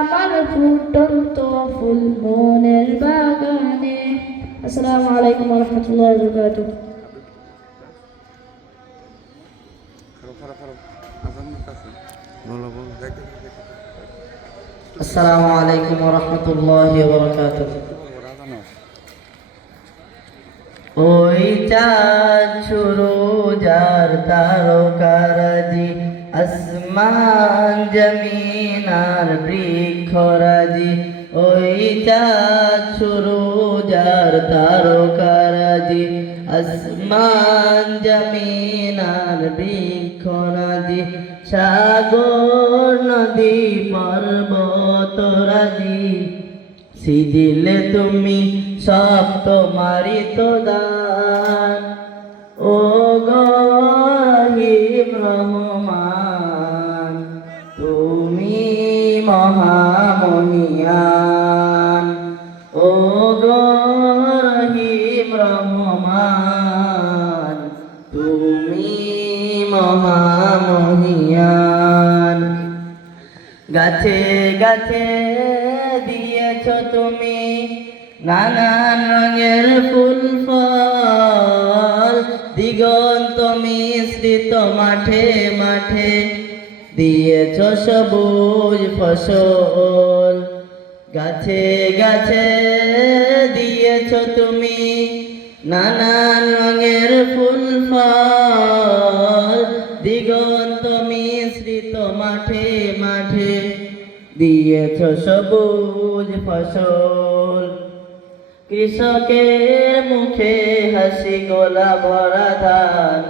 আমার ফুটন্ত ফুল মনের বাগানে। আসসালামু আলাইকুম ওয়া রাহমাতুল্লাহি ওয়া বারাকাতুহু। আসসালামু আলাইকুম ওয়া রাহমাতুল্লাহি ওয়া বারাকাতুহু। ওই চাঁদ সুরজ আর তারকারাজি, আসমান জমিন আর বৃক্ষরাজি। ওই চাঁদ সুরজ আর তারকারাজি, আসমান জমিন আর বৃক্ষরাজি। সাগর নদী পর্বতরাজি, সিদিলে তুমি সব তোমারই তো দান। ও রহিম রহমান, তুমি মহামহিয়ান। ও রহিম রহমান, তুমি মহামহিয়ান। গাছে গাছে দিয়েছ তুমি নানান রঙের ফুল ফল, দিগন্ত মিশ্রিত মাঠে মাঠে দিয়েছ সবুজ ফসল। গাছে গাছে দিয়েছ তুমি নানান রঙের ফুল ফল, দিগন্ত মিশ্রিত মাঠে মাঠে দিয়েছ সবুজ ফসল। কৃষকের মুখে হাসি গোলা ভরা ধান,